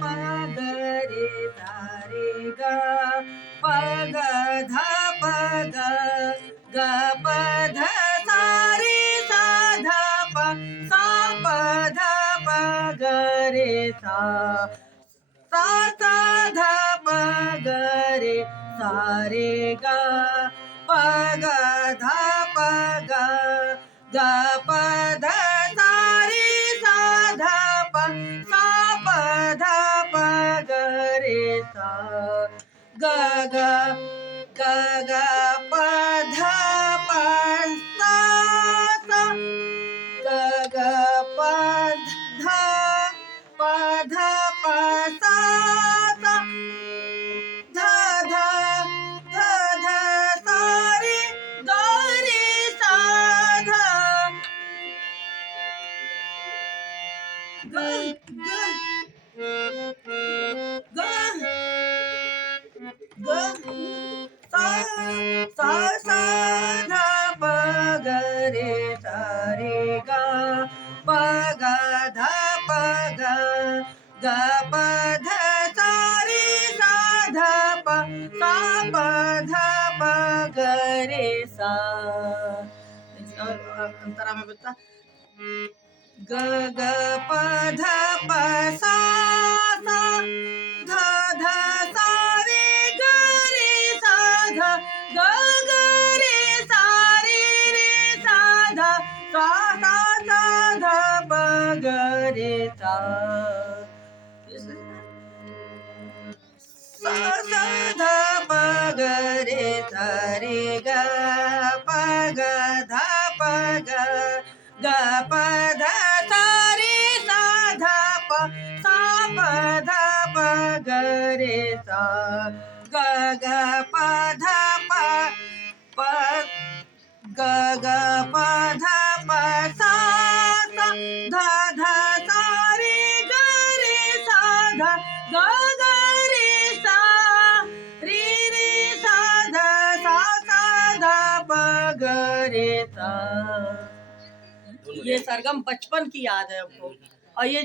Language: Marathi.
प ग रे सा रे ग प ग ध प ग ग प ध सा रे सा ध प सा प ध प ग रे सा सा सा ध प ग रे सा रे ग प ग ध प ग ग प ध सा रे सा ध प सा प ध प ग रे सा ग ग ग ग प ध प सा सा ग ग प ध प ध प सा सा ध ध ध ध सा रे ग रे सा ध ग ग ग ग सा सा सा ध प ग रे सा रे ग प ग ध प ग ग प ध सा रे सा ध प सा प ध प ग रे सा अंतरा में बता ग ग प ध प सा सा ध ध सा रे ग रे सा ध ग ग रे सा रे सा ध सा सा सा ध प ग रे सा सा सा ध प ग रे सा रे ग प ग ध प ग ग प ध सा रे सा ध प सा प ध प ग रे सा ग ग प ध प प ग ग प ध प सा सा ध ध सा रे ग रे सा ध ग ग रे सा रे सा ध सा सा ध प ग रे सा। ये सरगम बचपन की याद है हमको और ये